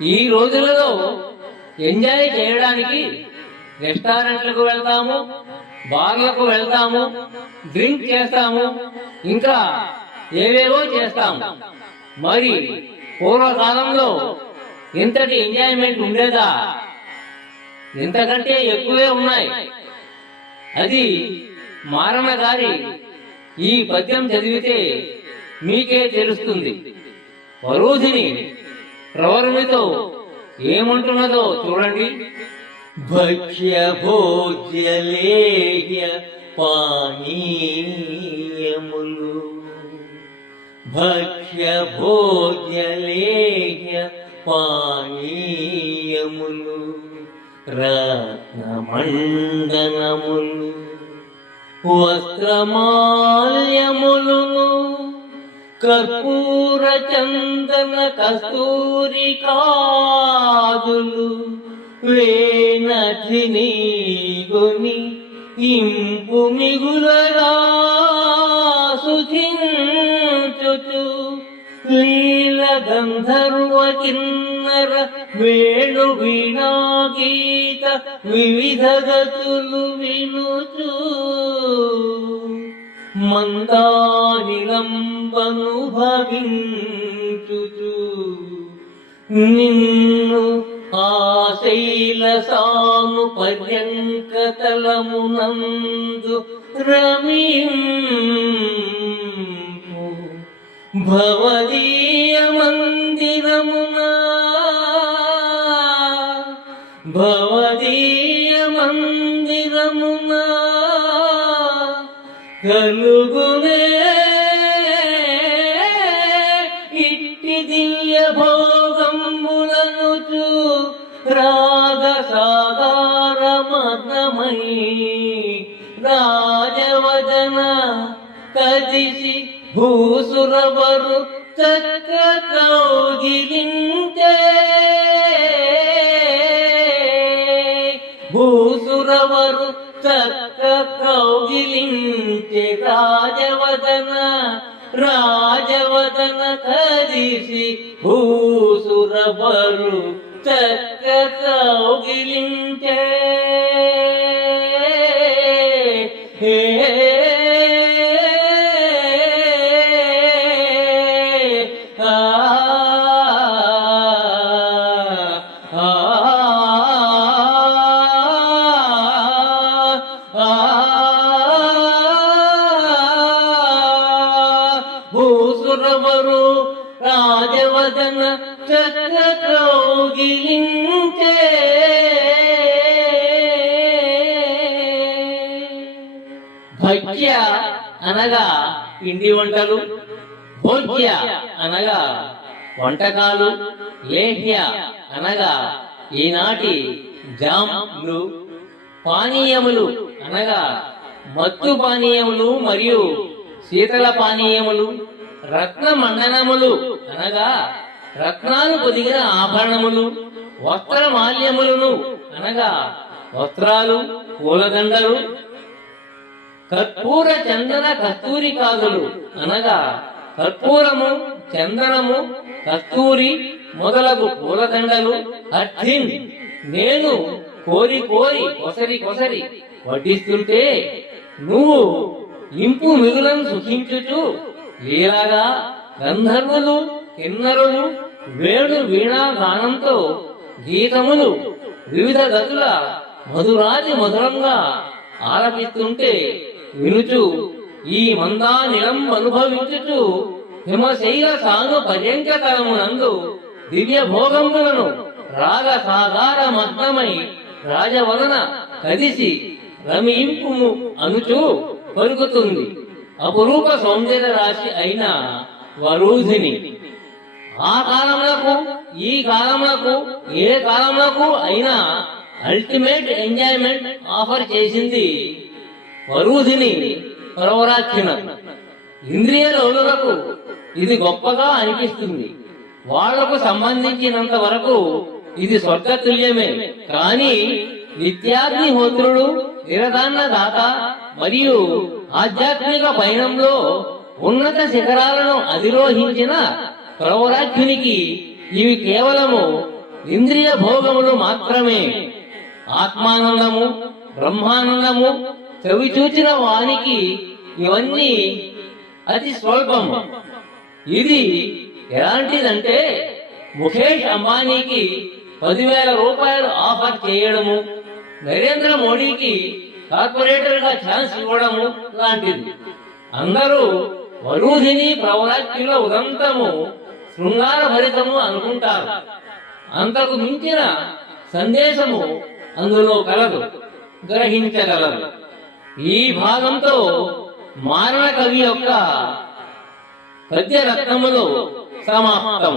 ఈ రోజులలో ఎంజాయ్ చేయడానికి రెస్టారెంట్లకు వెళ్తాము, బార్లకు వెళ్తాము, డ్రింక్ చేస్తాము, ఇంకా ఏవేవో చేస్తాము. మరి పూర్వకాలంలో ఇంతటి ఎంజాయ్మెంట్ ఉండేదా? ఇంతకంటే ఎక్కువే ఉన్నాయి. అది మారణ గారి ఈ పద్యం చదివితే మీకే తెలుస్తుంది. వరూధిని ప్రవరునితో ఏమంటున్నదో చూడండి. భక్ష్య భోజ్యలేహ్య పానీయములు, భక్ష్య భోజ్యలేహ్య పానీయములు, రత్నమండనములు, వస్త్రమాల్యములును, కర్పూర చందన కస్తూరికాదులు, వేనధిని గొని ఇంపు మిగులగా సుఖించుచు, లీల గంధర్వ కిన్నర వేణు వీణాగీత వివిధ గతులు వినుచు, మందానిలంబనుభవించుచు, నిన్ను ఆ శైలసాను పర్యంక తలమునందు రమింపు, భవదీయ మందిరమున, భవదీయ మందిరమున కలుగునే ఇట్టి దివ్య భోగంబులనుచు, రాగ సాగార మగ్నమై రాజవదన కదిసి భూసురవరు చక్ర కౌగిలించే, భూసురవరు చక్ర కౌగిలించే, రాజవదన రాజవదన కదిసి భూసురవరు చక్ర కౌగిలించే. భూసురవరు రాజవదన చక్ర కౌగిలించే. భక్ష్య అనగా పిండి వంటలు, భోజ్య అనగా వంటకాలు, లేహ్య అనగా ఈనాటి జామ్లు, పానీయములు అనగా మత్తు పానీయములు మరియు శీతల పానీయములు, రత్న మండనములు అనగా రత్నాలు పొదిగిన ఆభరణములు, వస్త్రమాల్యములను అనగా వస్త్రాలు, పూలదండలు, కర్పూర చందన కస్తూరికాదులు అనగా కర్పూరము, చందనము, కస్తూరి మొదలగు పూలదండలు, అర్థిన్ నేను కోరి కోరి కొసరి కొసరి వడ్డిస్తుంటే నువ్వు ఇంపు మిగులను సుఖించుచు, లీలాగా గంధర్వులు కిన్నరులు వేణు వీణా గానంతో గీతములు వివిధ గతుల మధురాది మధురంగా ఆలపిస్తుంటే వినుచు, ఈ మందానిలం అనుభవించుచు, హిమశైల సాను పర్యంక తలమునందు దివ్య భోగములను రాగ సాగార మగ్నమై రాజవలన కదిసి రమింపుము అనుచు పలుకుతుంది అపురూప సౌందర్య రాశి అయిన వరూధిని. ఆ కాలములకు ఈ కాలములకు ఏ కాలములకు అయినా అల్టిమేట్ ఎంజాయ్మెంట్ ఆఫర్ చేసింది వరూధిని ప్రవరాఖ్యన. ఇంద్రియ లోలులకు ఇది గొప్పగా అనిపిస్తుంది. వాళ్లకు సంబంధించినంత వరకు ఇది స్వర్గతుల్యమే. కానీ నిత్యాగ్నిహోత్రుడు, నిరదాన్న దాత మరియు ఆధ్యాత్మిక పయనంలో ఉన్నత శిఖరాలను అధిరోహించిన ప్రవరాఖ్యునికి ఇవి కేవలము ఇంద్రియ భోగములు మాత్రమే. ఆత్మానందము, బ్రహ్మానందము చెవి చూచిన వానికి ఇవన్నీ అతి స్వల్పము. ఇది ఎలాంటిదంటే ముఖేష్ అంబానీకి 10,000 రూపాయలు ఆఫర్ చేయడము, నరేంద్ర మోడీకి కార్పొరేటర్ గా ఛాన్స్ ఇవ్వడము లాంటిది. అందరూ వరూధిని ప్రవరాత్యుల ఉదంతము శృంగార భరితము అనుకుంటారు. అంతకు మించిన సందేశము అందులో కలదు, గ్రహించగలరు. ఈ భాగంతో మారణ కవి యొక్క పద్య రత్నములు సమాప్తం.